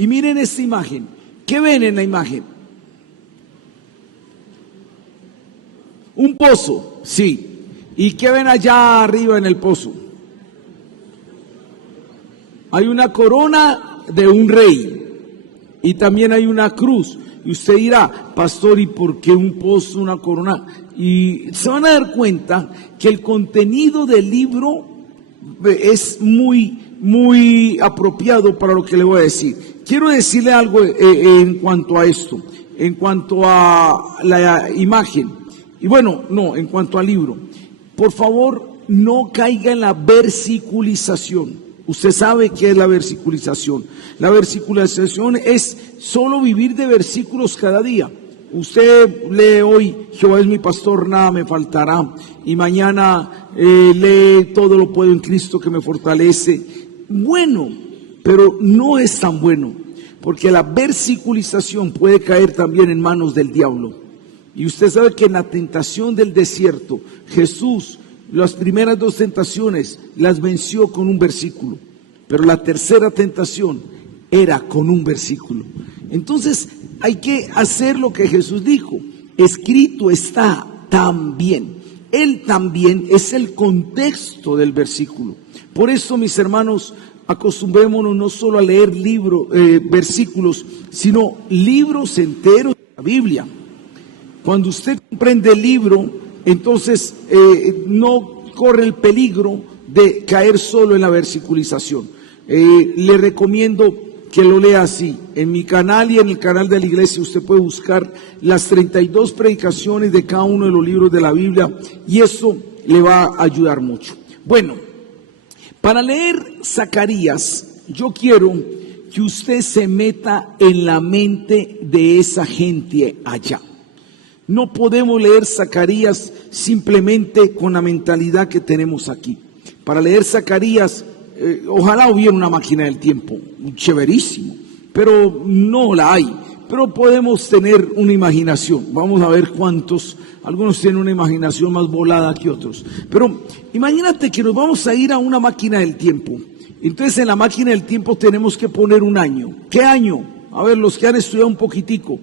Y miren esta imagen. ¿Qué ven en la imagen? Un pozo, sí. ¿Y qué ven allá arriba en el pozo? Hay una corona de un rey y también hay una cruz. Y usted dirá, pastor, ¿y por qué un pozo, una corona? Y se van a dar cuenta que el contenido del libro es muy apropiado para lo que le voy a decir. Quiero decirle algo en cuanto a esto, en cuanto a la imagen. Y bueno, no, en cuanto al libro. Por favor, no caiga en la versiculización. Usted sabe qué es la versiculización. La versiculización es solo vivir de versículos cada día. Usted lee hoy, Jehová es mi pastor, nada me faltará. Y mañana lee, todo lo puedo en Cristo que me fortalece. Bueno, pero no es tan bueno, porque la versiculización puede caer también en manos del diablo. Y usted sabe que en la tentación del desierto, Jesús, las primeras dos tentaciones las venció con un versículo, pero la tercera tentación era con un versículo. Entonces hay que hacer lo que Jesús dijo, escrito está también. Él también es el contexto del versículo. Por eso, mis hermanos, acostumbrémonos no solo a leer versículos, sino libros enteros de la Biblia. Cuando usted comprende el libro, entonces no corre el peligro de caer solo en la versiculización. Le recomiendo que lo lea así. En mi canal y en el canal de la iglesia usted puede buscar las 32 predicaciones de cada uno de los libros de la Biblia y eso le va a ayudar mucho. Bueno, para leer Zacarías, yo quiero que usted se meta en la mente de esa gente allá. No podemos leer Zacarías simplemente con la mentalidad que tenemos aquí. Para leer Zacarías, ojalá hubiera una máquina del tiempo, chéverísimo, pero no la hay. Pero podemos tener una imaginación. Vamos a ver cuántos, algunos tienen una imaginación más volada que otros. Pero imagínate que nos vamos a ir a una máquina del tiempo. Entonces en la máquina del tiempo tenemos que poner un año. ¿Qué año? A ver, los que han estudiado un poquitico.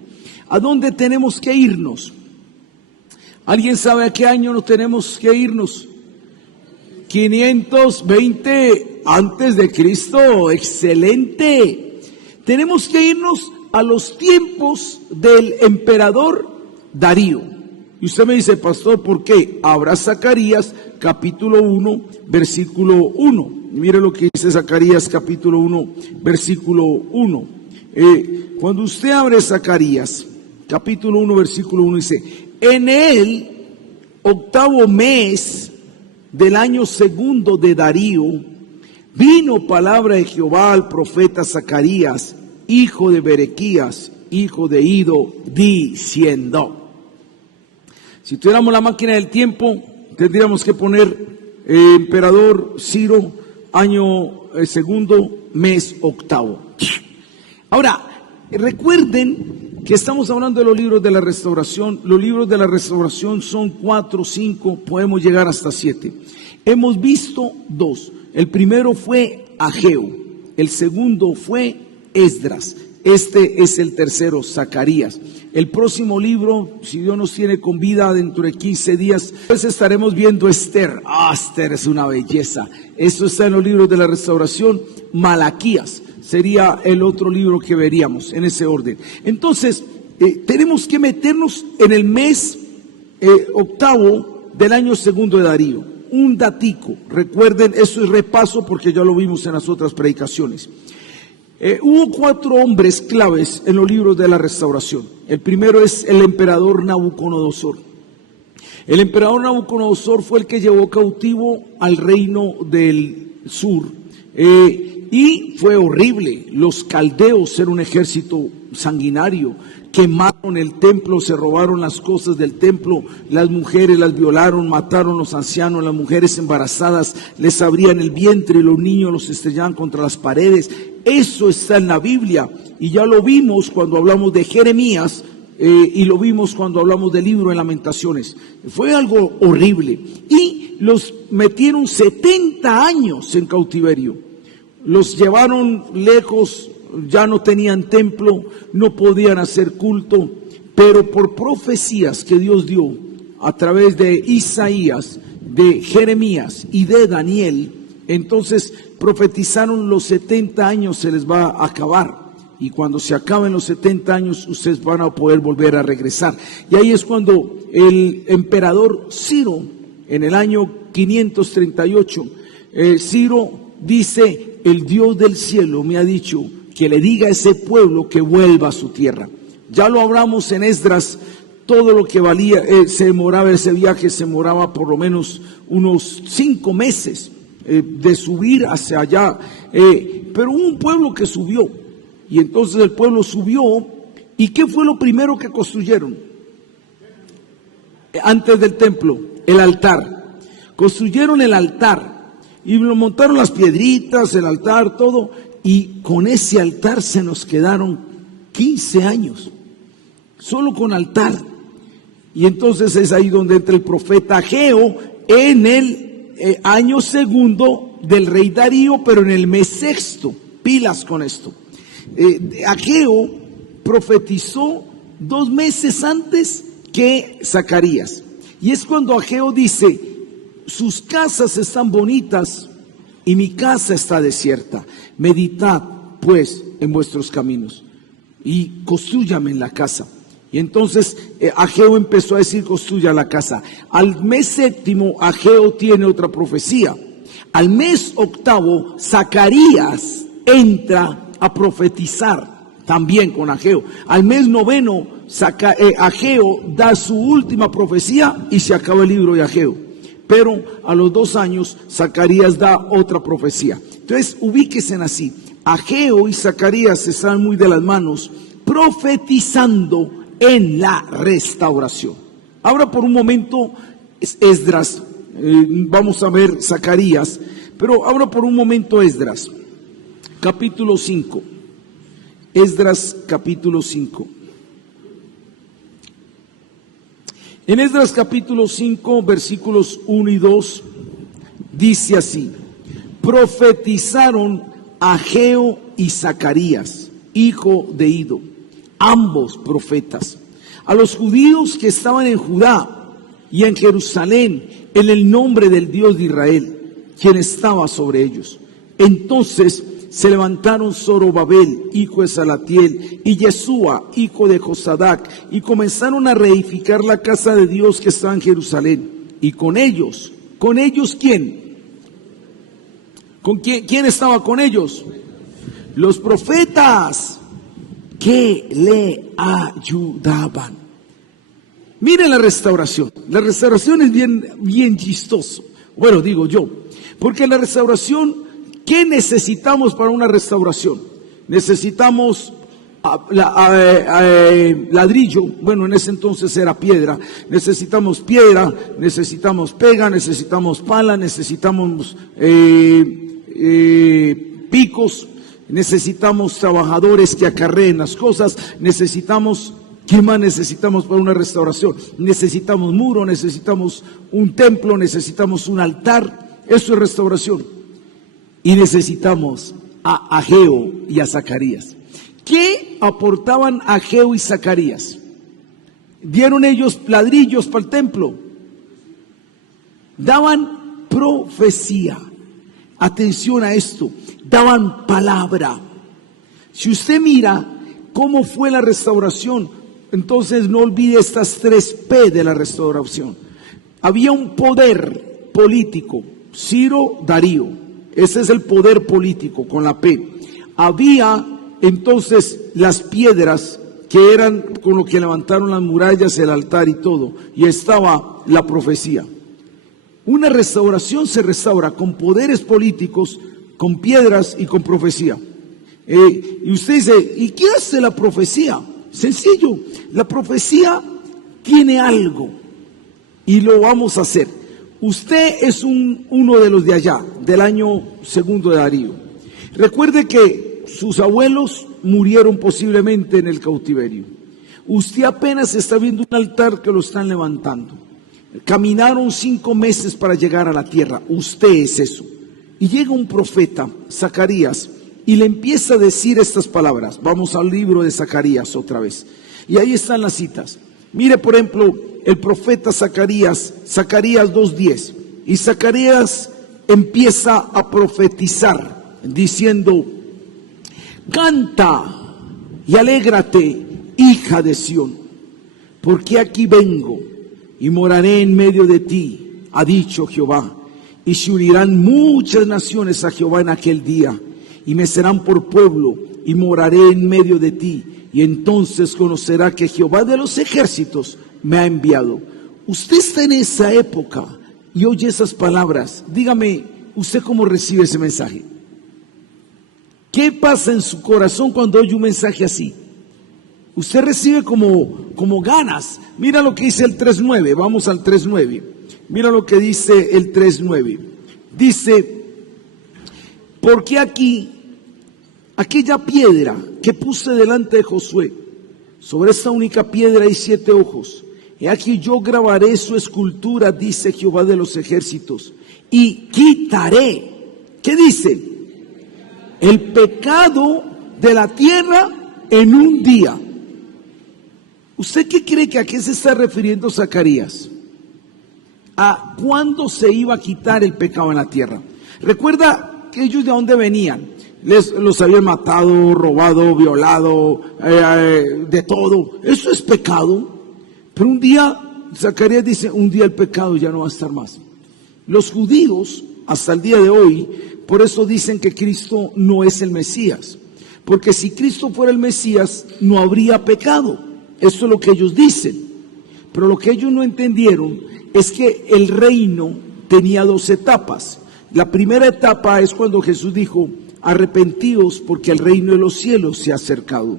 ¿A dónde tenemos que irnos? ¿Alguien sabe a qué año no tenemos que irnos? 520 antes de Cristo. Excelente. Tenemos que irnos a los tiempos del emperador Darío. Y usted me dice, pastor, ¿por qué? Habrá Zacarías capítulo 1, versículo 1. Mire lo que dice Zacarías capítulo 1, versículo 1. Cuando usted abre Zacarías capítulo 1, versículo 1, dice: en el 8º mes del año segundo de Darío, vino palabra de Jehová al profeta Zacarías, hijo de Berequías, hijo de Ido, diciendo. Si tuviéramos la máquina del tiempo, tendríamos que poner emperador Ciro, año segundo, mes 8º. Ahora, recuerden que estamos hablando de los libros de la restauración. Los libros de la restauración son 4, 5, podemos llegar hasta 7. Hemos visto 2. El primero fue Ageo, el segundo fue Esdras. Este es el tercero, Zacarías. El próximo libro, si Dios nos tiene con vida dentro de 15 días, pues estaremos viendo Esther. Esther es una belleza. Esto está en los libros de la restauración. Malaquías sería el otro libro que veríamos en ese orden. Entonces, tenemos que meternos en el mes 8º del año segundo de Darío. Un datico, recuerden, eso es repaso porque ya lo vimos en las otras predicaciones. Hubo 4 hombres claves en los libros de la restauración. El primero es el emperador Nabucodonosor. El emperador Nabucodonosor fue el que llevó cautivo al reino del sur. Y fue horrible. Los caldeos eran un ejército sanguinario. Quemaron el templo, se robaron las cosas del templo, las mujeres las violaron, mataron a los ancianos, las mujeres embarazadas les abrían el vientre y los niños los estrellaban contra las paredes. Eso está en la Biblia y ya lo vimos cuando hablamos de Jeremías y lo vimos cuando hablamos del libro de Lamentaciones. Fue algo horrible y los metieron 70 años en cautiverio. Los llevaron lejos ya no tenían templo, no podían hacer culto, pero por profecías que Dios dio a través de Isaías, de Jeremías y de Daniel, entonces profetizaron: los 70 años se les va a acabar. Y cuando se acaben los 70 años, ustedes van a poder volver a regresar. Y ahí es cuando el emperador Ciro, en el año 538, Ciro dice: el Dios del cielo me ha dicho que le diga a ese pueblo que vuelva a su tierra. Ya lo hablamos en Esdras, todo lo que valía, se demoraba ese viaje, se demoraba por lo menos unos 5 meses de subir hacia allá. Pero hubo un pueblo que subió. Y entonces el pueblo subió, ¿y qué fue lo primero que construyeron? Antes del templo, el altar. Construyeron el altar y lo montaron, las piedritas, el altar, todo. Y con ese altar se nos quedaron 15 años, solo con altar. Y entonces es ahí donde entra el profeta Ageo en el año segundo del rey Darío, pero en el mes sexto. Pilas con esto. Ageo profetizó 2 meses antes que Zacarías. Y es cuando Ageo dice: sus casas están bonitas y mi casa está desierta. Meditad pues en vuestros caminos y construyame en la casa. Y entonces Ageo empezó a decir: construya la casa. Al mes séptimo Ageo tiene otra profecía. Al mes octavo Zacarías entra a profetizar también con Ageo. Al mes noveno Ageo da su última profecía y se acaba el libro de Ageo. Pero a los 2 años Zacarías da otra profecía. Entonces ubíquense así: Ageo y Zacarías están muy de las manos profetizando en la restauración. Ahora por un momento Esdras, vamos a ver Zacarías, pero ahora por un momento Esdras. Capítulo 5, Esdras capítulo 5. En Esdras capítulo 5, versículos 1 y 2, dice así: profetizaron Ageo y Zacarías, hijo de Ido, ambos profetas, a los judíos que estaban en Judá y en Jerusalén, en el nombre del Dios de Israel, quien estaba sobre ellos. Entonces se levantaron Zorobabel, hijo de Salatiel, y Yeshua, hijo de Josadac, y comenzaron a reedificar la casa de Dios que estaba en Jerusalén. Y con ellos ¿quién? ¿Con quién estaba con ellos? Los profetas que le ayudaban. Miren la restauración. La restauración es bien chistoso. Bueno, digo yo, porque la restauración, ¿qué necesitamos para una restauración? Necesitamos ladrillo, bueno, en ese entonces era piedra. Necesitamos piedra, necesitamos pega, necesitamos pala, necesitamos picos, necesitamos trabajadores que acarreen las cosas, necesitamos... ¿Qué más necesitamos para una restauración? Necesitamos muro, necesitamos un templo, necesitamos un altar. Eso es restauración. Y necesitamos a Ageo y a Zacarías. ¿Qué aportaban Ageo y Zacarías? ¿Dieron ellos ladrillos para el templo? Daban profecía. Atención a esto. Daban palabra. Si usted mira cómo fue la restauración, entonces no olvide estas 3 P de la restauración. Había un poder político, Ciro, Darío. Ese es el poder político con la P. Había entonces las piedras que eran con lo que levantaron las murallas, el altar y todo. Y estaba la profecía. Una restauración se restaura con poderes políticos, con piedras y con profecía. Y usted dice, ¿y qué hace la profecía? Sencillo, la profecía tiene algo y lo vamos a hacer. Usted es uno de los de allá, del año segundo de Darío. Recuerde que sus abuelos murieron posiblemente en el cautiverio. Usted apenas está viendo un altar que lo están levantando. Caminaron 5 meses para llegar a la tierra. Usted es eso. Y llega un profeta, Zacarías, y le empieza a decir estas palabras. Vamos al libro de Zacarías otra vez. Y ahí están las citas. Mire, por ejemplo, el profeta Zacarías, Zacarías 2:10. Y Zacarías empieza a profetizar diciendo: canta y alégrate, hija de Sión, porque aquí vengo y moraré en medio de ti, ha dicho Jehová. Y se unirán muchas naciones a Jehová en aquel día, y me serán por pueblo, y moraré en medio de ti. Y entonces conocerá que Jehová de los ejércitos me ha enviado. Usted está en esa época y oye esas palabras. Dígame, ¿usted cómo recibe ese mensaje? ¿Qué pasa en su corazón cuando oye un mensaje así? Usted recibe como ganas. Mira lo que dice el 3:9. Vamos al 3:9. Mira lo que dice el 3:9. Dice: porque aquí, aquella piedra que puse delante de Josué, sobre esta única piedra hay 7 ojos. He aquí yo grabaré su escultura, dice Jehová de los ejércitos, y quitaré, ¿qué dice? El pecado de la tierra en un día. ¿Usted qué cree que a qué se está refiriendo Zacarías? ¿A cuándo se iba a quitar el pecado en la tierra? Recuerda que ellos de dónde venían. Los habían matado, robado, violado, de todo. Eso es pecado. Pero un día, Zacarías dice, un día el pecado ya no va a estar más. Los judíos, hasta el día de hoy, por eso dicen que Cristo no es el Mesías. Porque si Cristo fuera el Mesías, no habría pecado. Eso es lo que ellos dicen. Pero lo que ellos no entendieron es que el reino tenía 2 etapas. La primera etapa es cuando Jesús dijo: arrepentíos porque el reino de los cielos se ha acercado.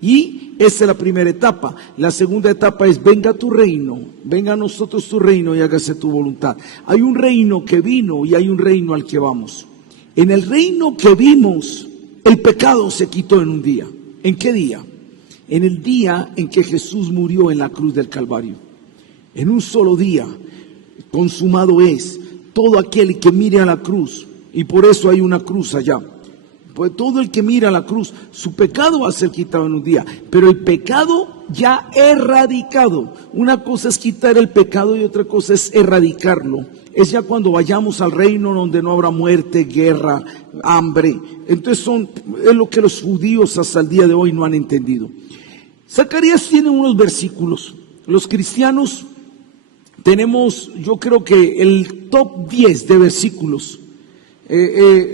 Y esa es la primera etapa. La segunda etapa es: venga tu reino, venga a nosotros tu reino y hágase tu voluntad. Hay un reino que vino y hay un reino al que vamos. En el reino que vimos, el pecado se quitó en un día. ¿En qué día? En el día en que Jesús murió en la cruz del Calvario. En un solo día, consumado es. Todo aquel que mire a la cruz, y por eso hay una cruz allá, pues todo el que mira a la cruz, su pecado va a ser quitado en un día, pero el pecado ya erradicado. Una cosa es quitar el pecado y otra cosa es erradicarlo. Es ya cuando vayamos al reino donde no habrá muerte, guerra, hambre. Entonces es lo que los judíos hasta el día de hoy no han entendido. Zacarías tiene unos versículos. Los cristianos tenemos, yo creo que el top 10 de versículos.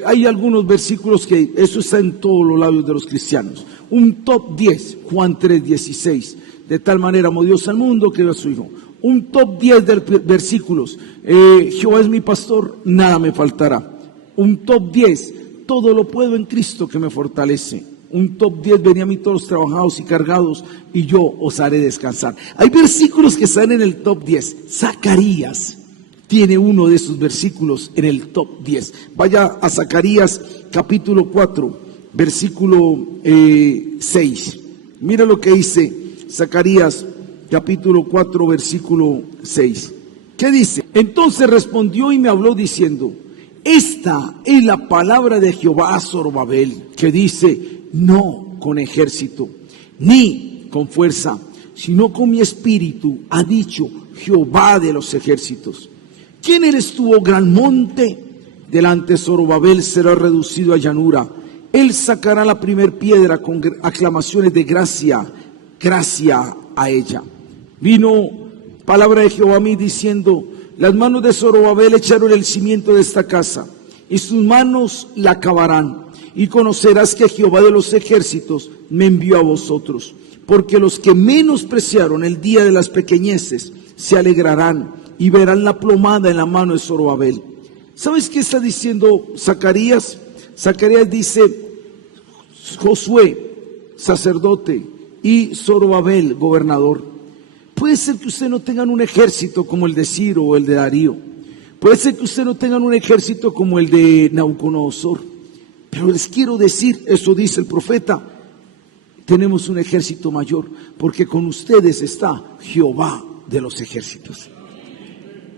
Hay algunos versículos que eso está en todos los labios de los cristianos. Un top 10, Juan 3:16. De tal manera amó Dios al mundo que dio a su Hijo. Un top 10 de versículos. Jehová es mi pastor, nada me faltará. Un top 10, todo lo puedo en Cristo que me fortalece. Un top 10, venid a mí todos los trabajados y cargados y yo os haré descansar. Hay versículos que están en el top 10. Zacarías tiene uno de esos versículos en el top 10. Vaya a Zacarías capítulo 4, versículo 6. Mira lo que dice Zacarías capítulo 4, versículo 6. ¿Qué dice? Entonces respondió y me habló diciendo: esta es la palabra de Jehová a Zorobabel, que dice: no con ejército, ni con fuerza, sino con mi espíritu, ha dicho Jehová de los ejércitos. ¿Quién eres tú, oh gran monte? Delante de Zorobabel será reducido a llanura. Él sacará la primer piedra con aclamaciones de gracia, gracia a ella. Vino palabra de Jehová a mí diciendo: las manos de Zorobabel echaron el cimiento de esta casa, y sus manos la acabarán. Y conocerás que Jehová de los ejércitos me envió a vosotros. Porque los que menospreciaron el día de las pequeñeces se alegrarán y verán la plomada en la mano de Zorobabel. ¿Sabes qué está diciendo Zacarías? Zacarías dice: Josué, sacerdote, y Zorobabel, gobernador. Puede ser que usted no tengan un ejército como el de Ciro o el de Darío. Puede ser que usted no tengan un ejército como el de Nabucodonosor. Pero les quiero decir, eso dice el profeta, tenemos un ejército mayor, porque con ustedes está Jehová de los ejércitos.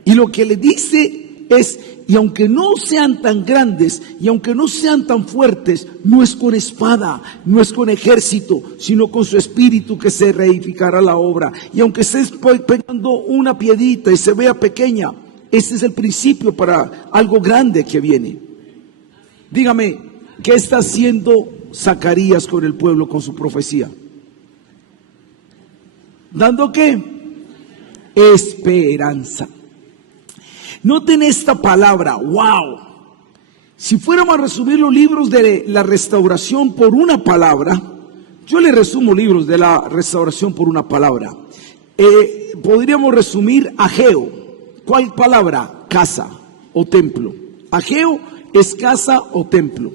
Y lo que le dice es, y aunque no sean tan grandes, y aunque no sean tan fuertes, no es con espada, no es con ejército, sino con su espíritu que se reedificará la obra. Y aunque estés pegando una piedrita y se vea pequeña, ese es el principio para algo grande que viene. Dígame, ¿qué está haciendo Zacarías con el pueblo, con su profecía? ¿Dando qué? Esperanza. Noten esta palabra, wow. Si fuéramos a resumir los libros de la restauración por una palabra, yo le resumo libros de la restauración por una palabra. Podríamos resumir Ageo. ¿Cuál palabra? Casa o templo. Ageo es casa o templo.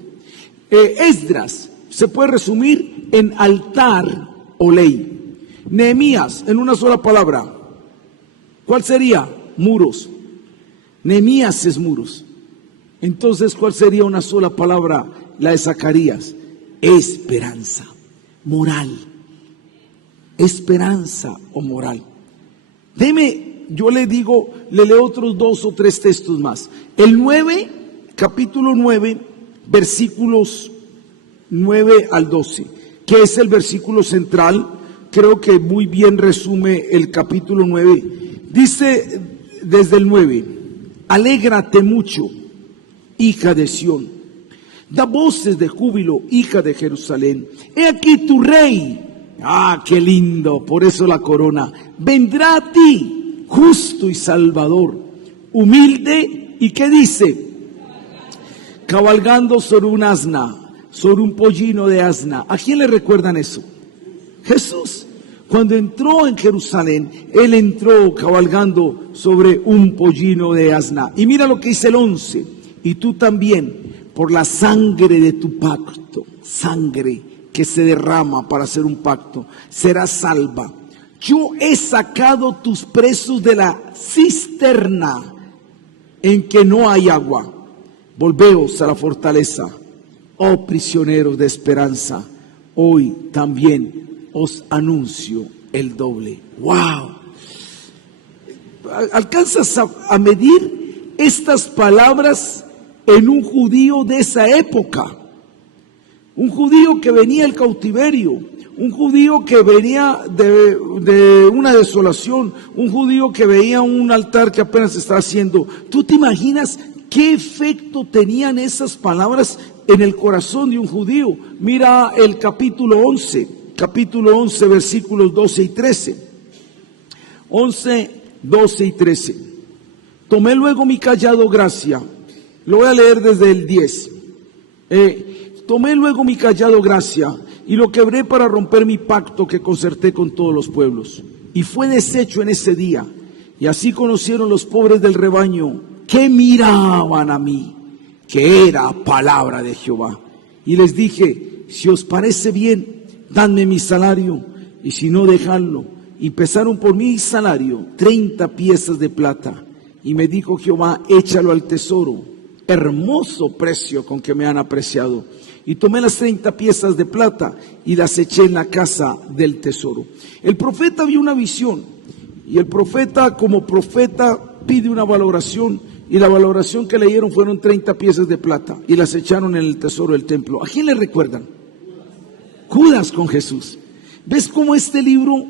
Esdras se puede resumir en altar o ley. Nehemías, en una sola palabra, ¿cuál sería? Muros. Nehemías es muros. Entonces, ¿cuál sería una sola palabra? La de Zacarías. Esperanza, moral. Esperanza o moral. Yo le digo, le leo otros 2 o 3 textos más. El 9, capítulo 9, versículos 9 al 12, que es el versículo central. Creo que muy bien resume el capítulo 9. Dice desde el 9: alégrate mucho, hija de Sión, da voces de júbilo, hija de Jerusalén. He aquí tu rey. Ah, qué lindo, por eso la corona. Vendrá a ti, justo y salvador, humilde, ¿y qué dice? Cabalgando sobre un asna, sobre un pollino de asna. ¿A quién le recuerdan eso? Jesús. Cuando entró en Jerusalén, Él entró cabalgando sobre un pollino de asna. Y mira lo que dice el 11. Y tú también, por la sangre de tu pacto, sangre que se derrama para hacer un pacto, serás salva. Yo he sacado tus presos de la cisterna en que no hay agua. Volveos a la fortaleza, oh prisioneros de esperanza. Hoy también os anuncio el doble. ¡Wow! ¿Alcanzas a medir estas palabras en un judío de esa época? Un judío que venía del cautiverio, un judío que venía de una desolación, un judío que veía un altar que apenas se está haciendo. ¿Tú te imaginas qué efecto tenían esas palabras en el corazón de un judío? Mira el capítulo 11, versículos 12 y 13. 11, 12 y 13. Tomé luego mi cayado gracia. Lo voy a leer desde el 10. Tomé luego mi cayado gracia y lo quebré para romper mi pacto que concerté con todos los pueblos. Y fue deshecho en ese día. Y así conocieron los pobres del rebaño que miraban a mí, que era palabra de Jehová. Y les dije: si os parece bien, dadme mi salario, y si no, dejadlo. Y pesaron por mi salario 30 piezas de plata. Y me dijo Jehová: échalo al tesoro, hermoso precio con que me han apreciado. Y tomé las 30 piezas de plata y las eché en la casa del tesoro. El profeta vio una visión, y el profeta, como profeta, pide una valoración, y la valoración que leyeron fueron 30 piezas de plata, y las echaron en el tesoro del templo. ¿A quién le recuerdan? Judas con Jesús. ¿Ves cómo este libro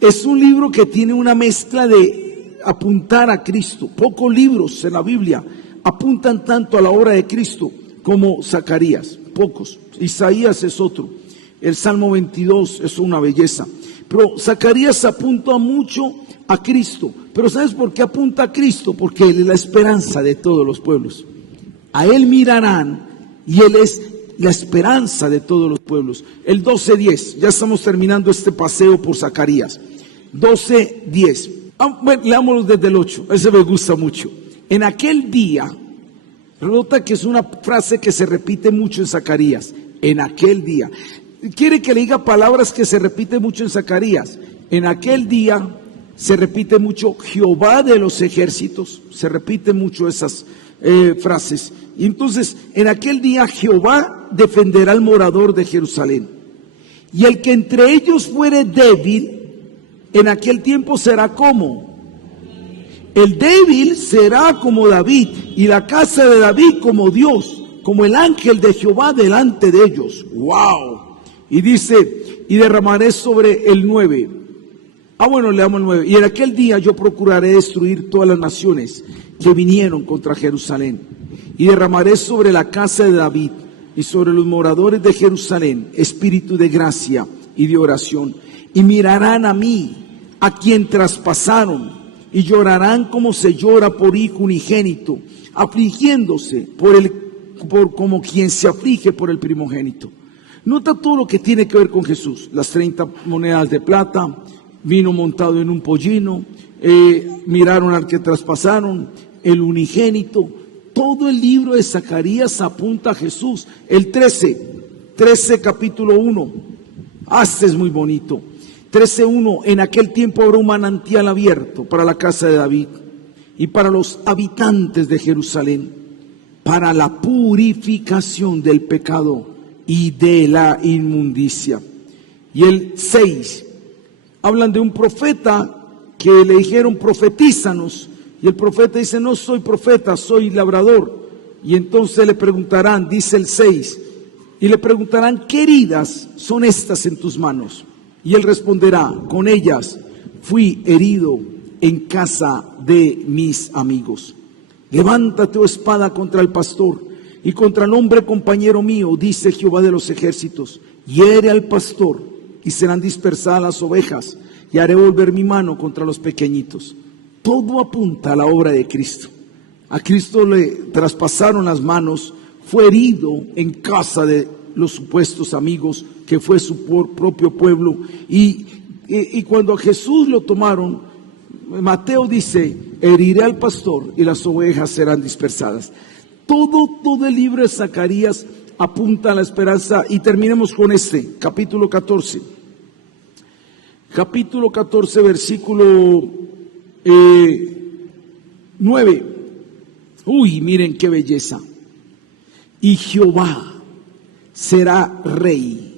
es un libro que tiene una mezcla de apuntar a Cristo? Pocos libros en la Biblia apuntan tanto a la obra de Cristo como Zacarías, pocos. Isaías es otro, el Salmo 22 es una belleza, pero Zacarías apunta mucho a Cristo. Pero ¿sabes por qué apunta a Cristo? Porque Él es la esperanza de todos los pueblos. A Él mirarán y Él es la esperanza de todos los pueblos. El 12:10, ya estamos terminando este paseo por Zacarías. 12:10. Bueno, leámoslo desde el 8, ese me gusta mucho. En aquel día, nota que es una frase que se repite mucho en Zacarías. En aquel día. Quiere que le diga palabras que se repiten mucho en Zacarías. En aquel día se repite mucho Jehová de los ejércitos. Se repiten mucho esas frases. Y entonces, en aquel día Jehová defenderá al morador de Jerusalén. Y el que entre ellos fuere débil, en aquel tiempo será como. El débil será como David, y la casa de David como Dios, como el ángel de Jehová delante de ellos. ¡Wow! Y dice, y derramaré sobre el 9. Leamos el 9. Y en aquel día yo procuraré destruir todas las naciones que vinieron contra Jerusalén. Y derramaré sobre la casa de David y sobre los moradores de Jerusalén espíritu de gracia y de oración. Y mirarán a mí, a quien traspasaron, y llorarán como se llora por hijo unigénito, afligiéndose como quien se aflige por el primogénito. Nota todo lo que tiene que ver con Jesús. Las 30 monedas de plata, vino montado en un pollino, miraron al que traspasaron, el unigénito. Todo el libro de Zacarías apunta a Jesús. El 13 capítulo 1. Este es muy bonito. 13:1, en aquel tiempo habrá un manantial abierto para la casa de David y para los habitantes de Jerusalén, para la purificación del pecado y de la inmundicia. Y el 6, hablan de un profeta que le dijeron profetízanos, y el profeta dice no soy profeta, soy labrador. Y entonces le preguntarán, dice el 6, y le preguntarán ¿qué heridas son estas en tus manos? Y él responderá, con ellas fui herido en casa de mis amigos. Levántate, oh espada, contra el pastor y contra el hombre compañero mío, dice Jehová de los ejércitos. Hiere al pastor y serán dispersadas las ovejas, y haré volver mi mano contra los pequeñitos. Todo apunta a la obra de Cristo. A Cristo le traspasaron las manos, fue herido en casa de los supuestos amigos, que fue su propio pueblo, y cuando a Jesús lo tomaron, Mateo dice, heriré al pastor y las ovejas serán dispersadas. Todo el libro de Zacarías apunta a la esperanza. Y terminemos con capítulo 14. Capítulo 14, versículo 9. Uy, miren qué belleza. Y Jehová será rey.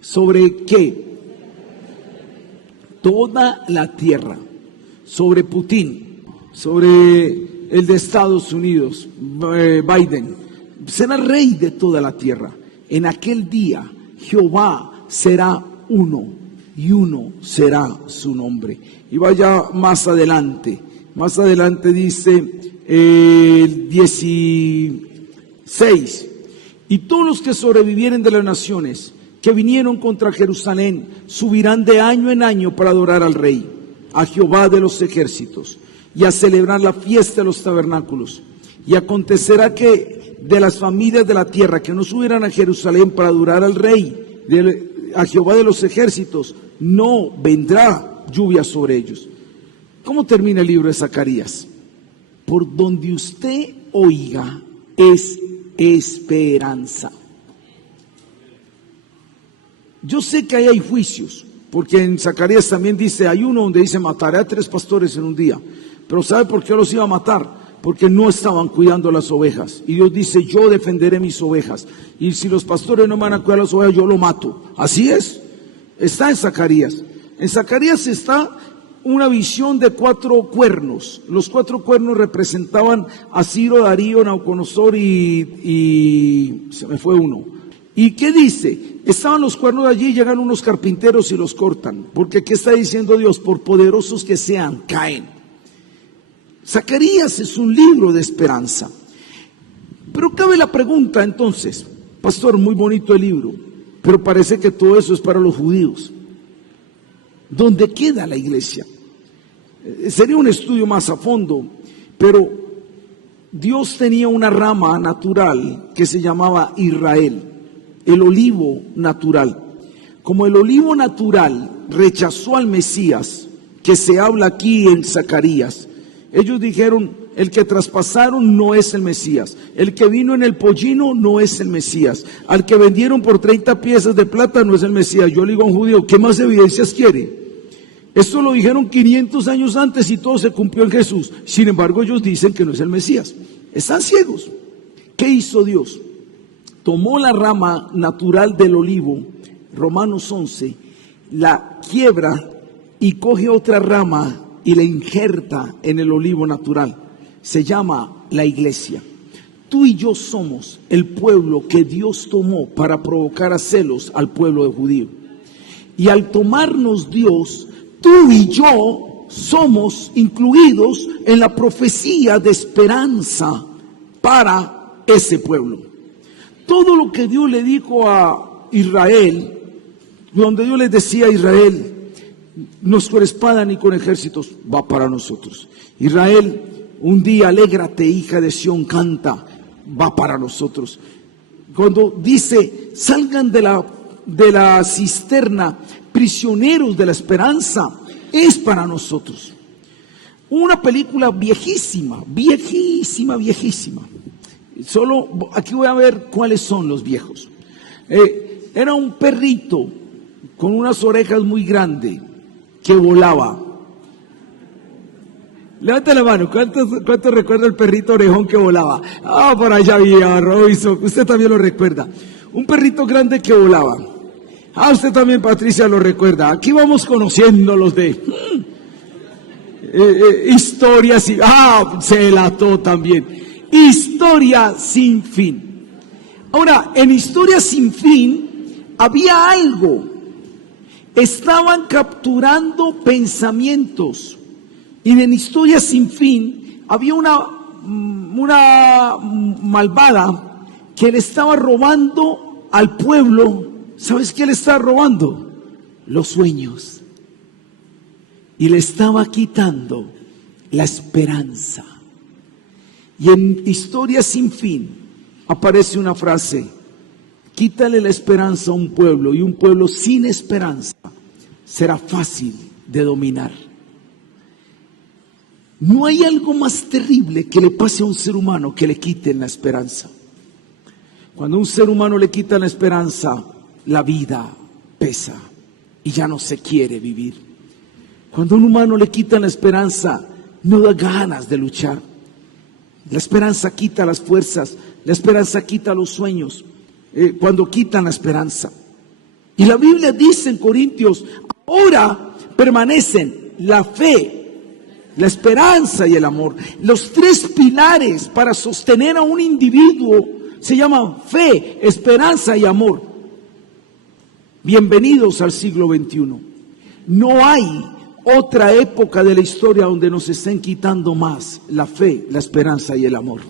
¿Sobre qué? Toda la tierra. Sobre Putin, sobre el de Estados Unidos, Biden. Será rey de toda la tierra. En aquel día Jehová será uno, y uno será su nombre. Y vaya más adelante. Más adelante dice el 16. Y todos los que sobrevivieren de las naciones que vinieron contra Jerusalén subirán de año en año para adorar al Rey, a Jehová de los ejércitos, y a celebrar la fiesta de los tabernáculos. Y acontecerá que de las familias de la tierra que no subieran a Jerusalén para adorar al Rey, a Jehová de los ejércitos, no vendrá lluvia sobre ellos. ¿Cómo termina el libro de Zacarías? Por donde usted oiga es esperanza. Yo sé que ahí hay juicios, porque en Zacarías también dice, hay uno donde dice, mataré a 3 pastores en un día. Pero ¿sabe por qué los iba a matar? Porque no estaban cuidando las ovejas. Y Dios dice, yo defenderé mis ovejas. Y si los pastores no van a cuidar las ovejas, yo lo mato. Así es. Está en Zacarías. En Zacarías está una visión de 4 cuernos. Los 4 cuernos representaban a Ciro, Darío, Nabucodonosor y se me fue uno. ¿Y qué dice? Estaban los cuernos allí, llegan unos carpinteros y los cortan. Porque ¿qué está diciendo Dios? Por poderosos que sean, caen. Zacarías es un libro de esperanza. Pero cabe la pregunta entonces, pastor, muy bonito el libro, pero parece que todo eso es para los judíos. ¿Dónde queda la iglesia? Sería un estudio más a fondo, pero Dios tenía una rama natural que se llamaba Israel, el olivo natural. Como el olivo natural rechazó al Mesías, que se habla aquí en Zacarías, ellos dijeron, el que traspasaron no es el Mesías, el que vino en el pollino no es el Mesías, al que vendieron por 30 piezas de plata no es el Mesías. Yo le digo a un judío, ¿qué más evidencias quiere? Esto lo dijeron 500 años antes y todo se cumplió en Jesús. Sin embargo, ellos dicen que no es el Mesías. Están ciegos. ¿Qué hizo Dios? Tomó la rama natural del olivo, Romanos 11, la quiebra y coge otra rama y la injerta en el olivo natural. Se llama la iglesia. Tú y yo somos el pueblo que Dios tomó para provocar a celos al pueblo de judío. Y al tomarnos Dios, tú y yo somos incluidos en la profecía de esperanza para ese pueblo. Todo lo que Dios le dijo a Israel, donde Dios les decía a Israel, no es con espada ni con ejércitos, va para nosotros. Israel, un día alégrate, hija de Sión, canta, va para nosotros. Cuando dice, salgan de la cisterna, prisioneros de la esperanza, es para nosotros. Una película viejísima. Solo aquí voy a ver cuáles son los viejos. Era un perrito con unas orejas muy grandes que volaba. Levanta la mano, ¿cuánto recuerda el perrito orejón que volaba? Ah, por allá había Robinson, usted también lo recuerda. Un perrito grande que volaba. Ah, usted también, Patricia, lo recuerda. Aquí vamos conociendo los de historias y se lató también. Historia sin fin. Ahora, en Historia sin fin había algo. Estaban capturando pensamientos. Y en Historia sin fin había una malvada que le estaba robando al pueblo. ¿Sabes qué le estaba robando? Los sueños. Y le estaba quitando la esperanza. Y en Historia sin fin aparece una frase: quítale la esperanza a un pueblo, y un pueblo sin esperanza será fácil de dominar. No hay algo más terrible que le pase a un ser humano que le quiten la esperanza. Cuando a un ser humano le quitan la esperanza, la vida pesa y ya no se quiere vivir. Cuando a un humano le quitan la esperanza, no da ganas de luchar. La esperanza quita las fuerzas, la esperanza quita los sueños, cuando quitan la esperanza. Y la Biblia dice en Corintios, ahora permanecen la fe, la esperanza y el amor. Los tres pilares para sostener a un individuo se llaman fe, esperanza y amor. Bienvenidos al siglo XXI. No hay otra época de la historia donde nos estén quitando más la fe, la esperanza y el amor.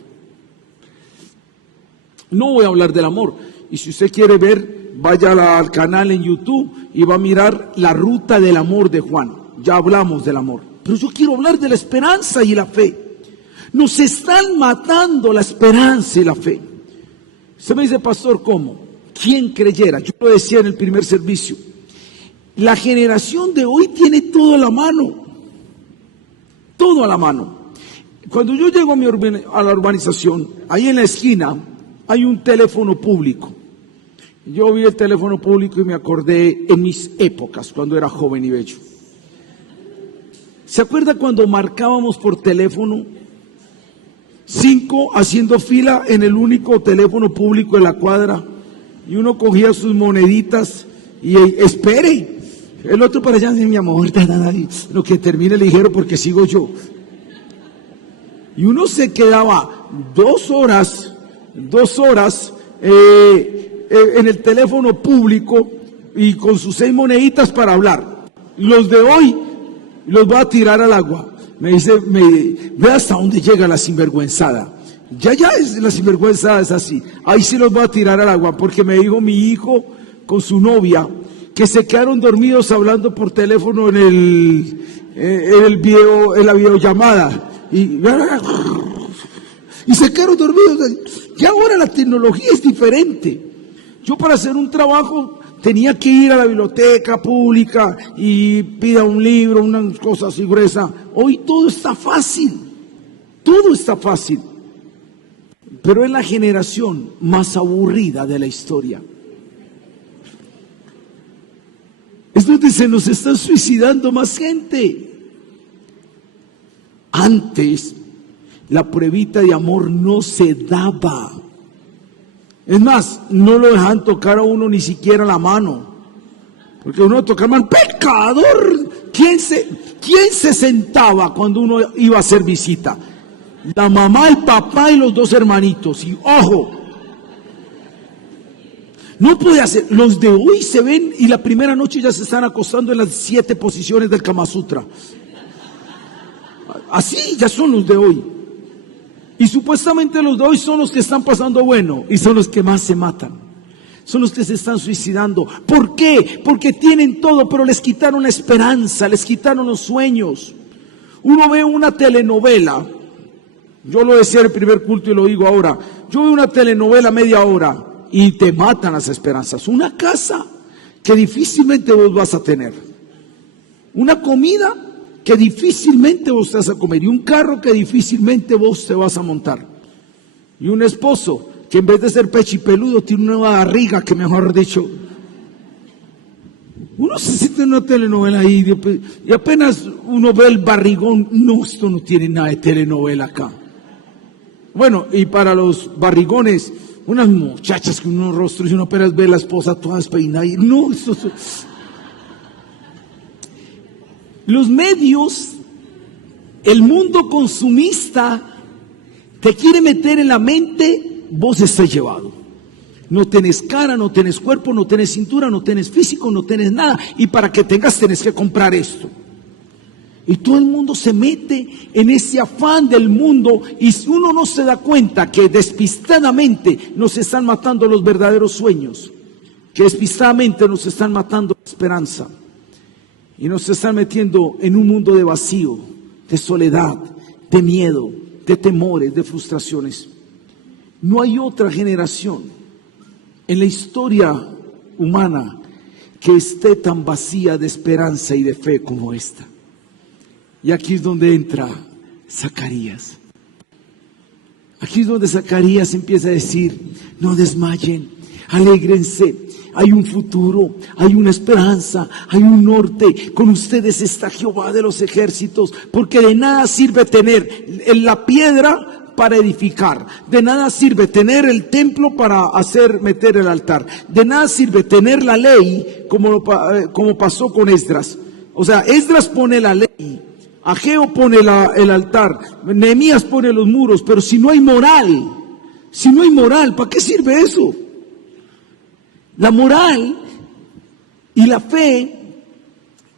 No voy a hablar del amor. Y si usted quiere ver, vaya al canal en YouTube y va a mirar la ruta del amor de Juan. Ya hablamos del amor. Pero yo quiero hablar de la esperanza y la fe. Nos están matando la esperanza y la fe. Usted me dice, pastor, ¿cómo? ¿Quién creyera? Yo lo decía en el primer servicio. La generación de hoy tiene todo a la mano. Todo a la mano. Cuando yo llego a la urbanización, ahí en la esquina hay un teléfono público. Yo vi el teléfono público y me acordé en mis épocas, cuando era joven y bello. ¿Se acuerda cuando marcábamos por teléfono? 5 haciendo fila en el único teléfono público de la cuadra, y uno cogía sus moneditas y espere, el otro para allá, mi amor, lo que termine ligero porque sigo yo. Y uno se quedaba 2 horas en el teléfono público y con sus 6 moneditas para hablar. Los de hoy los va a tirar al agua. Me dice, ve hasta dónde llega la sinvergüenzada. Ya es la sinvergüenzada, es así. Ahí sí los va a tirar al agua, porque me dijo mi hijo con su novia que se quedaron dormidos hablando por teléfono en la videollamada. Y se quedaron dormidos. Ya ahora la tecnología es diferente. Yo para hacer un trabajo tenía que ir a la biblioteca pública y pida un libro, una cosa así gruesa. Hoy todo está fácil. Todo está fácil. Pero es la generación más aburrida de la historia. Es donde se nos está suicidando más gente. Antes, la pruebita de amor no se daba. Es más, no lo dejan tocar a uno ni siquiera la mano. Porque uno toca mal, pecador, ¿Quién se sentaba cuando uno iba a hacer visita? La mamá, el papá y los dos hermanitos. Y ojo, no puede hacer. Los de hoy se ven y la primera noche ya se están acostando en las 7 posiciones del Kama Sutra. Así ya son los de hoy. Y supuestamente los de hoy son los que están pasando bueno y son los que más se matan. Son los que se están suicidando. ¿Por qué? Porque tienen todo, pero les quitaron la esperanza, les quitaron los sueños. Uno ve una telenovela. Yo lo decía en el primer culto y lo digo ahora. Yo veo una telenovela media hora y te matan las esperanzas. Una casa que difícilmente vos vas a tener. Una comida que difícilmente vos te vas a comer. Y un carro que difícilmente vos te vas a montar. Y un esposo que en vez de ser pechipeludo tiene una barriga que, mejor dicho, uno se siente en una telenovela ahí y apenas uno ve el barrigón. No, esto no tiene nada de telenovela acá. Bueno, y para los barrigones, unas muchachas con unos rostros y uno apenas ve a la esposa toda despeinada. Y no, esto. Los medios, el mundo consumista te quiere meter en la mente, vos estás llevado. No tenés cara, no tenés cuerpo, no tenés cintura, no tenés físico, no tenés nada. Y para que tengas tenés que comprar esto. Y todo el mundo se mete en ese afán del mundo y uno no se da cuenta que despistadamente nos están matando los verdaderos sueños. Que despistadamente nos están matando la esperanza. Y nos están metiendo en un mundo de vacío, de soledad, de miedo, de temores, de frustraciones. No hay otra generación en la historia humana que esté tan vacía de esperanza y de fe como esta. Y aquí es donde entra Zacarías. Aquí es donde Zacarías empieza a decir, no desmayen, alégrense. Hay un futuro, hay una esperanza, hay un norte. Con ustedes está Jehová de los ejércitos, porque de nada sirve tener la piedra para edificar, de nada sirve tener el templo para meter el altar, de nada sirve tener la ley como pasó con Esdras. O sea, Esdras pone la ley, Ageo pone el altar, Nehemías pone los muros, pero si no hay moral, ¿para qué sirve eso? La moral y la fe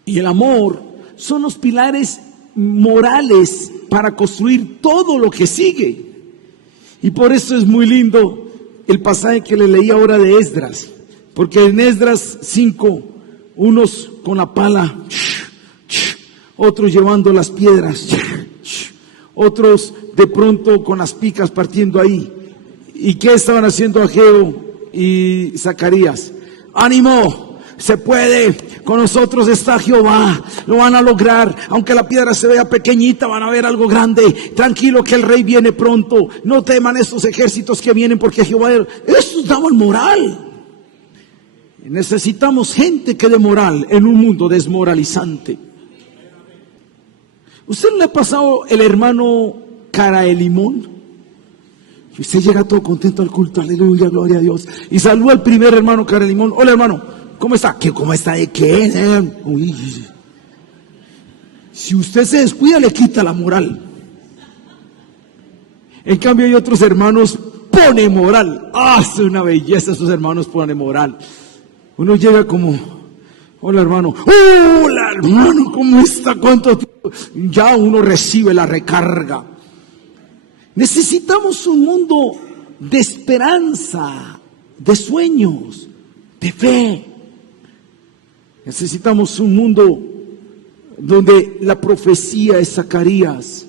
y el amor son los pilares morales para construir todo lo que sigue. Y por eso es muy lindo el pasaje que le leí ahora de Esdras, porque en Esdras 5, unos con la pala, otros llevando las piedras, otros de pronto con las picas partiendo ahí. ¿Y qué estaban haciendo Ageo y Zacarías? ánimo, se puede, con nosotros está Jehová, lo van a lograr, aunque la piedra se vea pequeñita, van a ver algo grande, tranquilo que el rey viene pronto, no teman estos ejércitos que vienen porque Jehová, estos daban moral. Necesitamos gente que dé moral en un mundo desmoralizante. ¿Usted le ha pasado el hermano cara de limón? Y usted llega todo contento al culto, aleluya, gloria a Dios. Y saluda al primer hermano cara de limón. Hola hermano, ¿cómo está? ¿Qué? ¿Cómo está? ¿De qué? Uy. Si usted se descuida, le quita la moral. En cambio hay otros hermanos, pone moral. ¡Ah! Es una belleza, esos hermanos ponen moral. Uno llega como, hola hermano, hola hermano, ¿cómo está? ¿Cuánto tiempo? Ya uno recibe la recarga. Necesitamos un mundo de esperanza, de sueños, de fe. Necesitamos un mundo donde la profecía de Zacarías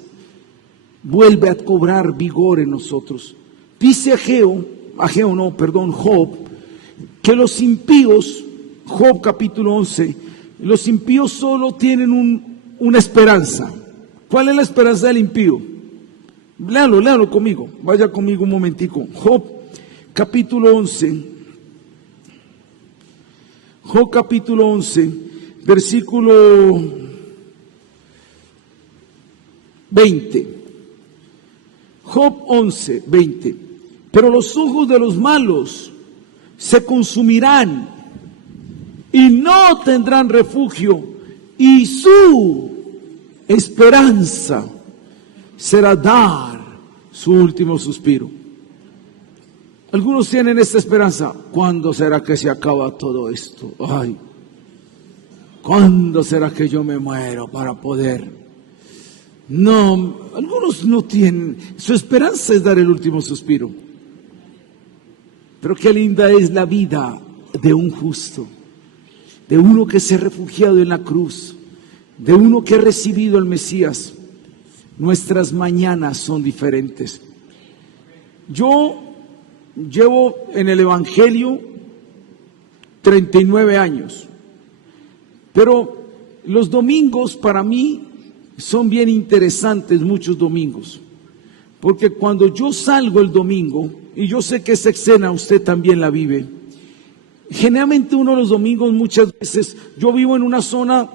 vuelve a cobrar vigor en nosotros. Dice Job, que los impíos, Job capítulo 11, los impíos solo tienen una esperanza. ¿Cuál es la esperanza del impío? Léalo conmigo, vaya conmigo un momentico. Job capítulo 11, versículo 20. Job 11, 20. Pero los ojos de los malos se consumirán y no tendrán refugio y su esperanza será dar su último suspiro. Algunos tienen esta esperanza: ¿cuándo será que se acaba todo esto? Ay, ¿cuándo será que yo me muero para poder? No, algunos no tienen, su esperanza es dar el último suspiro. Pero qué linda es la vida de un justo, de uno que se ha refugiado en la cruz, de uno que ha recibido al Mesías. Nuestras mañanas son diferentes. Yo llevo en el Evangelio 39 años, pero los domingos para mí son bien interesantes, muchos domingos, porque cuando yo salgo el domingo, y yo sé que esa escena usted también la vive, generalmente uno de los domingos, muchas veces, yo vivo en una zona,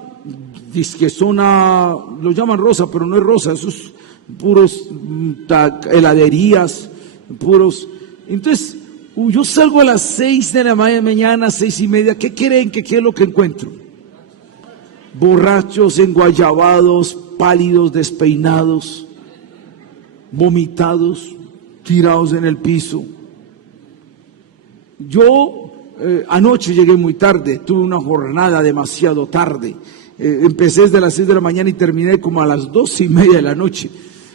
dizque zona, lo llaman rosa, pero no es rosa, esos puros heladerías, puros. Entonces, yo salgo a las 6 de la mañana, 6:30, ¿qué creen que qué es lo que encuentro? Borrachos, enguayabados, pálidos, despeinados, vomitados, tirados en el piso. Yo anoche llegué muy tarde, tuve una jornada demasiado tarde. Empecé desde las 6 de la mañana y terminé como a las 2:30 de la noche.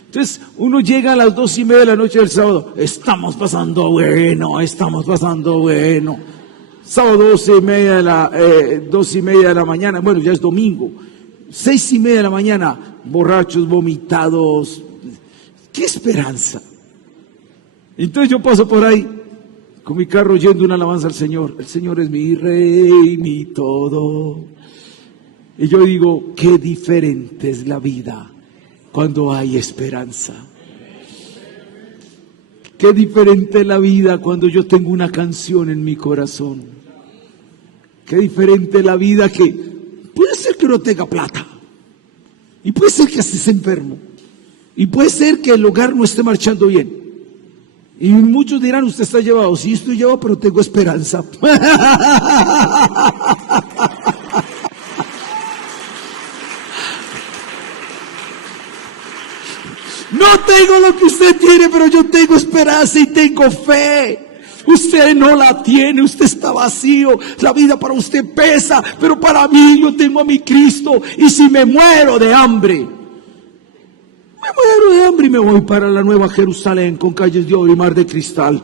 Entonces uno llega a las 2:30 de la noche del sábado, estamos pasando bueno, estamos pasando bueno. Sábado 2:30 de la mañana, bueno, ya es domingo. 6:30 de la mañana, borrachos, vomitados. ¡Qué esperanza! Entonces yo paso por ahí con mi carro oyendo una alabanza al Señor. El Señor es mi rey, mi todo. Y yo digo, qué diferente es la vida cuando hay esperanza. Qué diferente es la vida cuando yo tengo una canción en mi corazón. Qué diferente es la vida, que puede ser que no tenga plata, y puede ser que estés enfermo, y puede ser que el hogar no esté marchando bien. Y muchos dirán, usted está llevado. Sí, estoy llevado, pero tengo esperanza. No tengo lo que usted tiene, pero yo tengo esperanza y tengo fe. Usted no la tiene, usted está vacío, la vida para usted pesa, pero para mí yo tengo a mi Cristo. Y si me muero de hambre, y me voy para la Nueva Jerusalén con calles de oro y mar de cristal.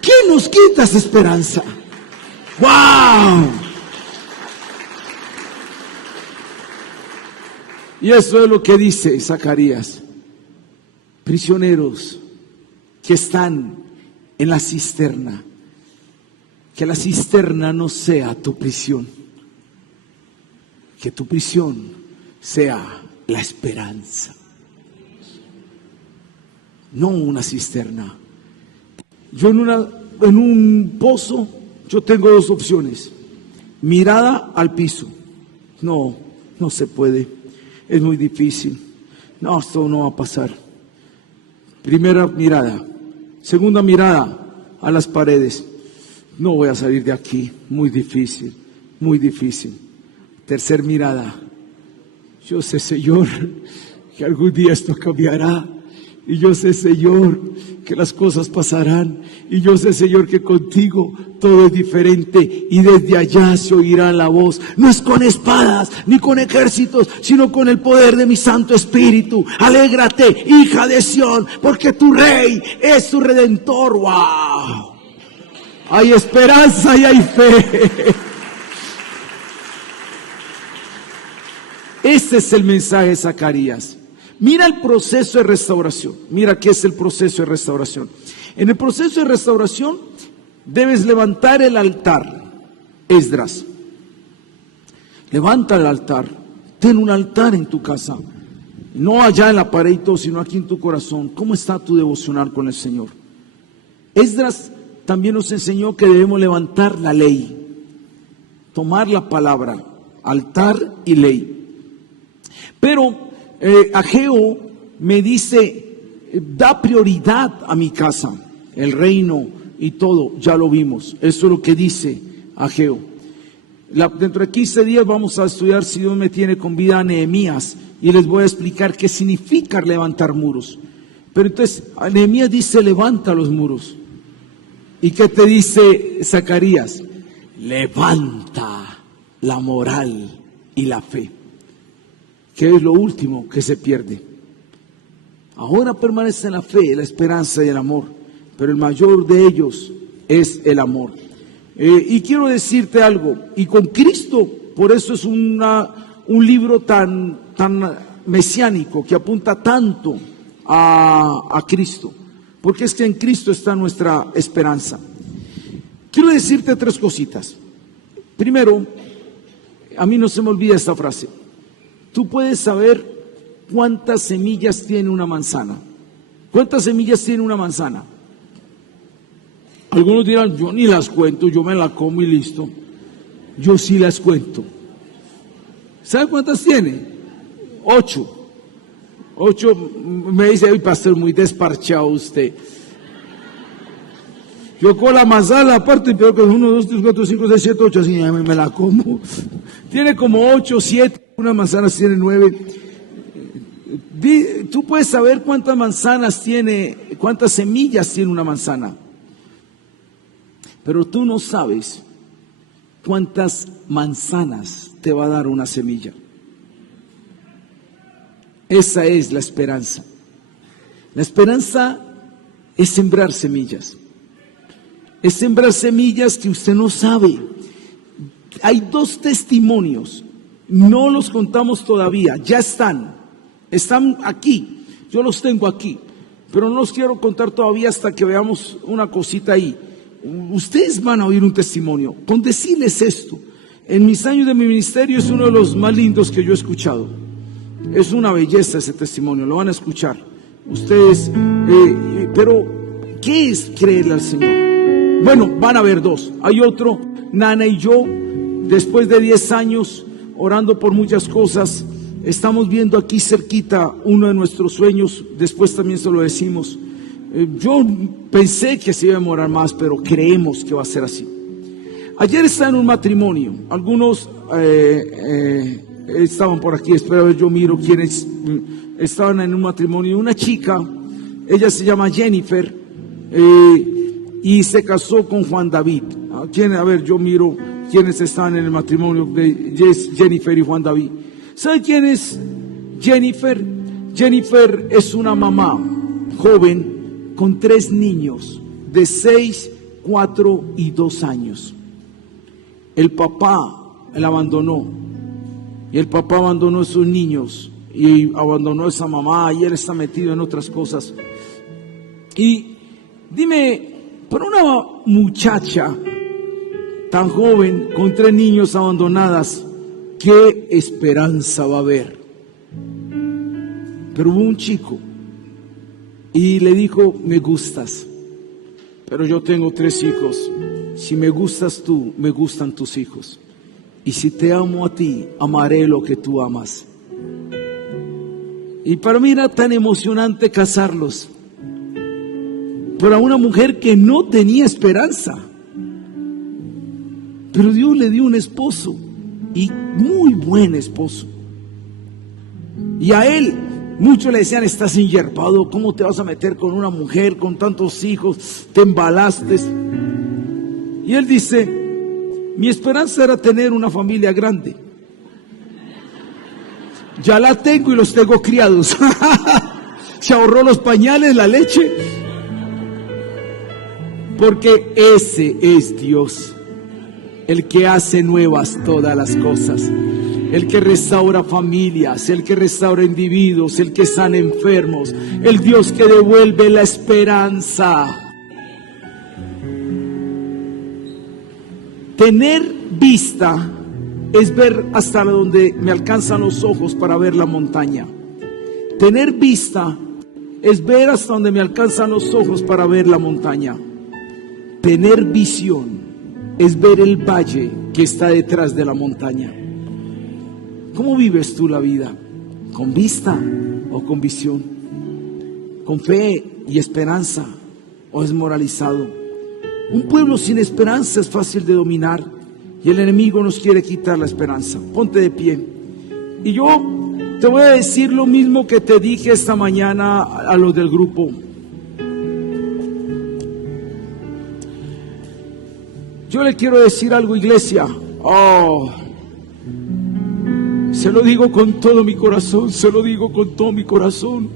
¿Quién nos quita esa esperanza? ¡Wow! Y eso es lo que dice Zacarías. Prisioneros que están en la cisterna, que la cisterna no sea tu prisión, que tu prisión sea la esperanza, no una cisterna. Yo en un pozo, yo tengo dos opciones: mirada al piso. No se puede, es muy difícil. No, esto no va a pasar. Primera mirada. Segunda mirada a las paredes. No voy a salir de aquí, muy difícil, muy difícil. Tercer mirada. Yo sé, Señor, que algún día esto cambiará. Y yo sé, Señor, que las cosas pasarán. Y yo sé, Señor, que contigo todo es diferente. Y desde allá se oirá la voz. No es con espadas ni con ejércitos, sino con el poder de mi Santo Espíritu. Alégrate, hija de Sión, porque tu Rey es tu Redentor. ¡Wow! Hay esperanza y hay fe. Este es el mensaje de Zacarías. Mira el proceso de restauración. Mira qué es el proceso de restauración. En el proceso de restauración debes levantar el altar. Esdras, levanta el altar. Ten un altar en tu casa. No allá en la pared y todo, sino aquí en tu corazón. ¿Cómo está tu devocional con el Señor? Esdras también nos enseñó que debemos levantar la ley. Tomar la palabra. Altar y ley. Pero Ageo me dice, da prioridad a mi casa, el reino y todo, ya lo vimos. Eso es lo que dice Ageo. Dentro de 15 días vamos a estudiar, si Dios me tiene con vida, a Nehemías, y les voy a explicar qué significa levantar muros. Pero entonces, Nehemías dice, levanta los muros. ¿Y qué te dice Zacarías? Levanta la moral y la fe, que es lo último que se pierde. Ahora permanece la fe, la esperanza y el amor, pero el mayor de ellos es el amor. Y quiero decirte algo, y con Cristo, por eso es un libro tan mesiánico, que apunta tanto a Cristo, porque es que en Cristo está nuestra esperanza. Quiero decirte 3 cositas. Primero, a mí no se me olvida esta frase. Tú puedes saber cuántas semillas tiene una manzana. ¿Cuántas semillas tiene una manzana? Algunos dirán, yo ni las cuento, yo me la como y listo. Yo sí las cuento. ¿Sabe cuántas tiene? 8. 8, me dice, ay, pastor, muy desparchado usted. Yo con la manzana aparte, pero que 1, 2, 3, 4, 5, 6, 7, 8, así me la como. Tiene como 8, 7, unas manzanas tiene 9. Tú puedes saber cuántas manzanas tiene, cuántas semillas tiene una manzana. Pero tú no sabes cuántas manzanas te va a dar una semilla. Esa es la esperanza. La esperanza es sembrar semillas. Es sembrar semillas que usted no sabe. Hay 2 testimonios, no los contamos todavía, ya están aquí, yo los tengo aquí, pero no los quiero contar todavía hasta que veamos una cosita ahí. Ustedes van a oír un testimonio, con decirles esto, en mis años de mi ministerio es uno de los más lindos que yo he escuchado. Es una belleza ese testimonio, lo van a escuchar ustedes, pero ¿qué es creerle al Señor? Bueno, van a haber 2, hay otro, Nana y yo, después de 10 años orando por muchas cosas, estamos viendo aquí cerquita uno de nuestros sueños, después también se lo decimos. Yo pensé que se iba a demorar más, pero creemos que va a ser así. Ayer estaba en un matrimonio, algunos estaban por aquí, espera a ver, yo miro quiénes estaban en un matrimonio. Una chica, ella se llama Jennifer, y se casó con Juan David. A ver, yo miro quiénes están en el matrimonio de Jennifer y Juan David. ¿Sabe quién es Jennifer? Jennifer es una mamá joven con 3 niños de 6, 4 y 2 años. El papá la abandonó, y el papá abandonó a sus niños y abandonó a esa mamá, y él está metido en otras cosas. Y dime, para una muchacha tan joven con 3 niños abandonadas, ¿qué esperanza va a haber? Pero hubo un chico y le dijo, me gustas, pero yo tengo 3 hijos. Si me gustas tú, me gustan tus hijos. Y si te amo a ti, amaré lo que tú amas. Y para mí era tan emocionante casarlos. Para una mujer que no tenía esperanza. Pero Dios le dio un esposo, y muy buen esposo. Y a él, muchos le decían, estás enyerpado, ¿cómo te vas a meter con una mujer con tantos hijos? Te embalaste. Y él dice, mi esperanza era tener una familia grande. Ya la tengo y los tengo criados. Se ahorró los pañales, la leche. Porque ese es Dios, el que hace nuevas todas las cosas, el que restaura familias, el que restaura individuos, el que sana enfermos, el Dios que devuelve la esperanza. Tener vista es ver hasta donde me alcanzan los ojos para ver la montaña. Tener vista es ver hasta donde me alcanzan los ojos para ver la montaña. Tener visión es ver el valle que está detrás de la montaña. ¿Cómo vives tú la vida? ¿Con vista o con visión? ¿Con fe y esperanza o desmoralizado? Un pueblo sin esperanza es fácil de dominar. Y el enemigo nos quiere quitar la esperanza. Ponte de pie. Y yo te voy a decir lo mismo que te dije esta mañana a los del grupo. Yo le quiero decir algo, iglesia. Se lo digo con todo mi corazón, se lo digo con todo mi corazón,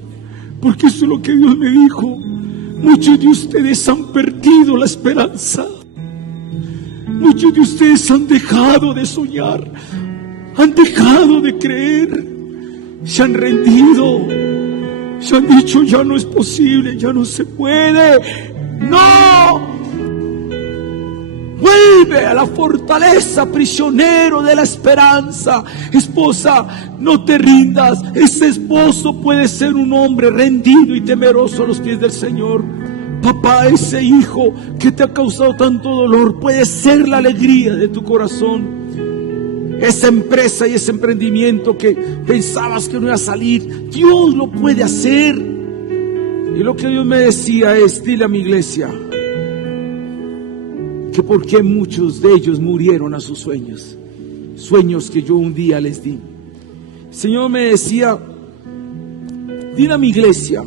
porque eso es lo que Dios me dijo. Muchos de ustedes han perdido la esperanza. Muchos de ustedes han dejado de soñar, han dejado de creer, se han rendido, se han dicho ya no es posible, ya no se puede. ¡No! Vuelve a la fortaleza, prisionero de la esperanza. Esposa, no te rindas. Ese esposo puede ser un hombre rendido y temeroso a los pies del Señor. Papá, ese hijo que te ha causado tanto dolor puede ser la alegría de tu corazón. Esa empresa y ese emprendimiento que pensabas que no iba a salir, Dios lo puede hacer. Y lo que Dios me decía es: dile a mi iglesia que por qué muchos de ellos murieron a sus sueños, sueños que yo un día les di. El Señor me decía: dile a mi iglesia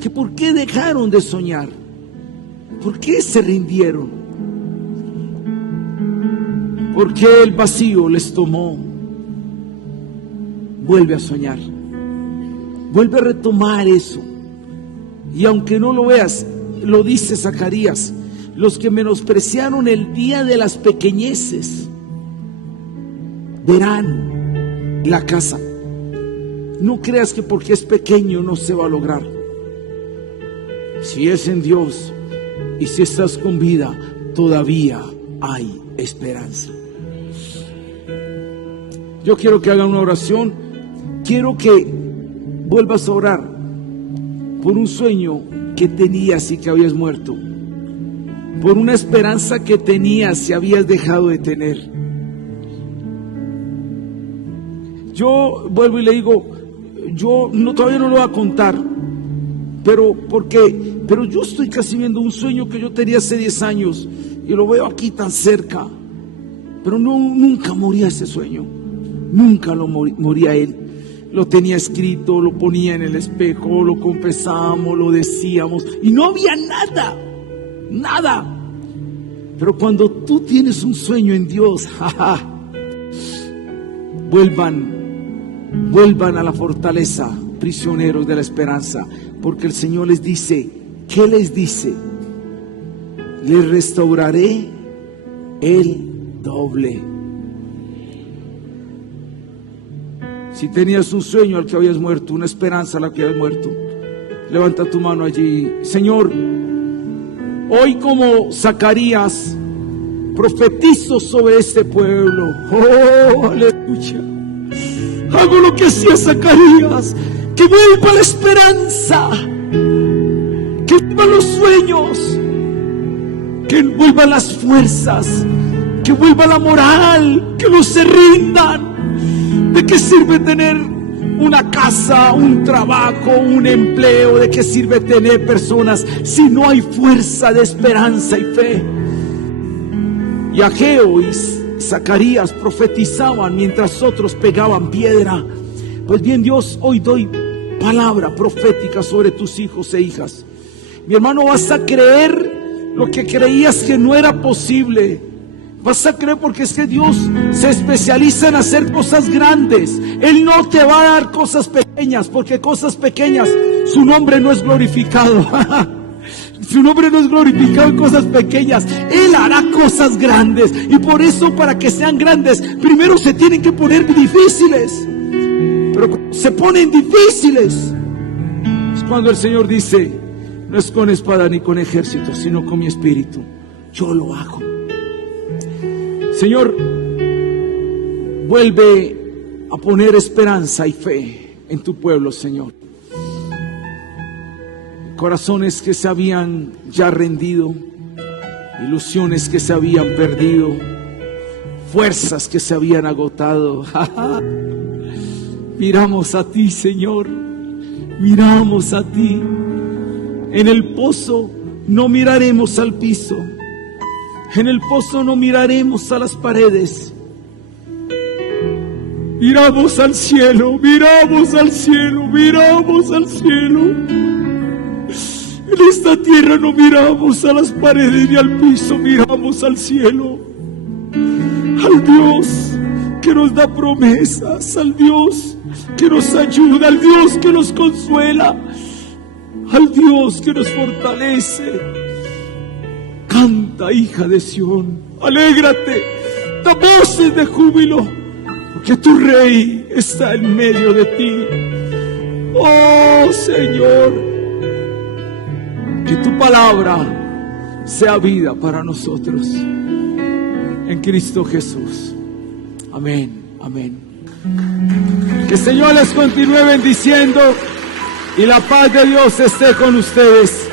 que por qué dejaron de soñar, por qué se rindieron, por qué el vacío les tomó. Vuelve a soñar, vuelve a retomar eso. Y aunque no lo veas, lo dice Zacarías: los que menospreciaron el día de las pequeñeces verán la casa. No creas que porque es pequeño no se va a lograr. Si es en Dios y si estás con vida, todavía hay esperanza. Yo quiero que hagan una oración. Quiero que vuelvas a orar por un sueño que tenías y que habías muerto, por una esperanza que tenías y habías dejado de tener. Yo vuelvo y le digo, todavía no lo voy a contar, pero yo estoy casi viendo un sueño que yo tenía hace 10 años y lo veo aquí tan cerca, pero nunca moría ese sueño, nunca moría él. Lo tenía escrito, lo ponía en el espejo, lo confesábamos, lo decíamos y no había nada. Pero cuando tú tienes un sueño en Dios, vuelvan a la fortaleza, prisioneros de la esperanza, porque el Señor les dice, ¿qué les dice? Les restauraré el doble. Si tenías un sueño al que habías muerto, una esperanza a la que habías muerto, levanta tu mano allí. Señor, hoy como Zacarías, profetizo sobre este pueblo. Oh, aleluya. Hago lo que hacía Zacarías, que vuelva la esperanza, que vuelvan los sueños, que vuelvan las fuerzas, que vuelva la moral, que no se rindan. ¿De qué sirve tener una casa, un trabajo, un empleo? ¿De qué sirve tener personas si no hay fuerza de esperanza y fe? Y Ageo y Zacarías profetizaban mientras otros pegaban piedra. Pues bien, Dios, hoy doy palabra profética sobre tus hijos e hijas. Mi hermano, vas a creer lo que creías que no era posible. Vas a creer, porque es que Dios se especializa en hacer cosas grandes. Él no te va a dar cosas pequeñas, porque cosas pequeñas, su nombre no es glorificado. Su nombre no es glorificado en cosas pequeñas. Él hará cosas grandes. Y por eso, para que sean grandes, primero se tienen que poner difíciles. Pero cuando se ponen difíciles, es cuando el Señor dice: no es con espada ni con ejército, sino con mi espíritu. Yo lo hago. Señor, vuelve a poner esperanza y fe en tu pueblo, Señor. Corazones que se habían ya rendido, ilusiones que se habían perdido, fuerzas que se habían agotado. Miramos a ti, Señor, miramos a ti. En el pozo no miraremos al piso. En el pozo no miraremos a las paredes. Miramos al cielo, miramos al cielo, miramos al cielo. En esta tierra no miramos a las paredes ni al piso, miramos al cielo. Al Dios que nos da promesas, al Dios que nos ayuda, al Dios que nos consuela, al Dios que nos fortalece. Canta, hija de Sión, alégrate, da voces de júbilo, porque tu Rey está en medio de ti. Oh Señor, que tu palabra sea vida para nosotros, en Cristo Jesús. Amén, amén. Que el Señor les continúe bendiciendo y la paz de Dios esté con ustedes.